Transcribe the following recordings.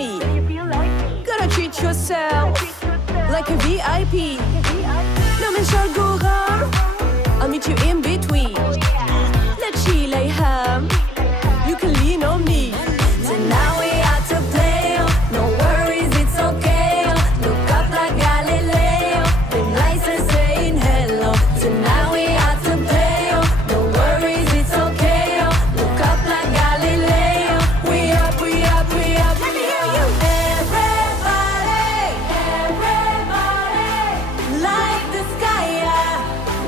me? Gotta treat yourself like a VIP. No man shall go wrong. I'll meet you in between. Let's chill, ham. You can lean on me. Tonight we are to play. No worries, it's okay. Look up like Galileo. Be nice and saying hello. Tonight we are to play. No worries, it's okay. Look up like Galileo. We up, we up, we up. Let me hear you. Everybody, everybody, like the sky, yeah.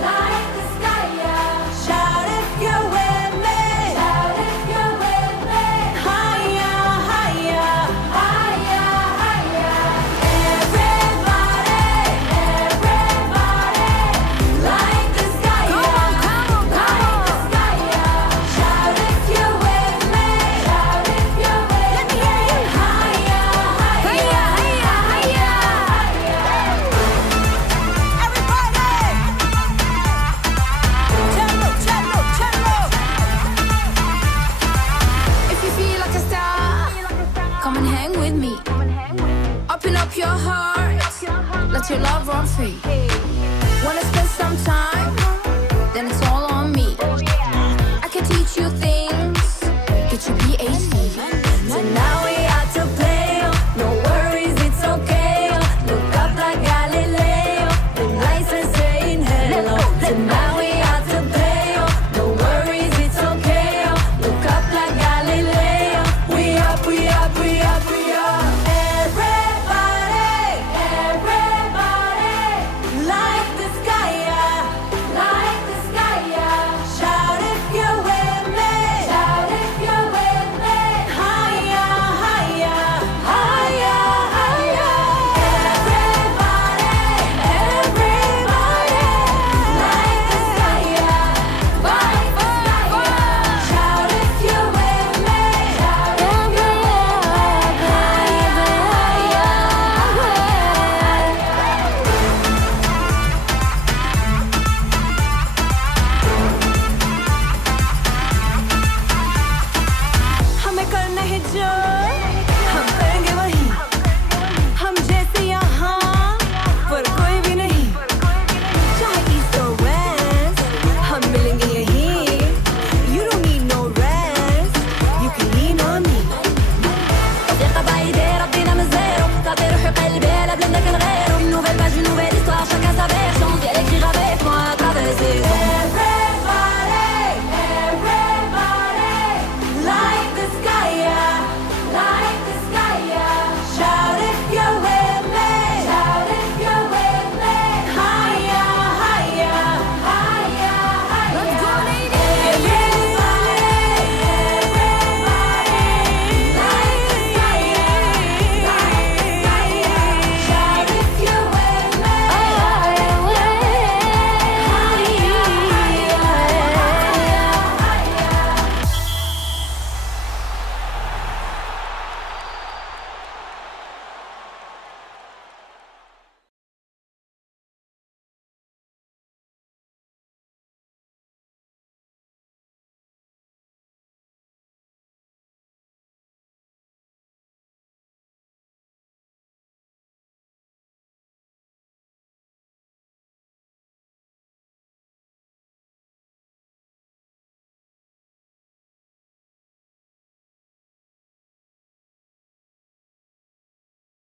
Like the sky, yeah. Shout if you're with me. Shout if you're with me. Higher, higher, higher, higher. Everybody, everybody, like the sky, yeah. Like the sky, yeah. Shout if you're with me. Shout if you're with me. Let me hear you. Higher, higher, higher, higher. Everybody. Cello, cello, cello. If you feel like a star, come and hang with me. Open up your heart, let your love run free. Wanna spend some time? Then it's all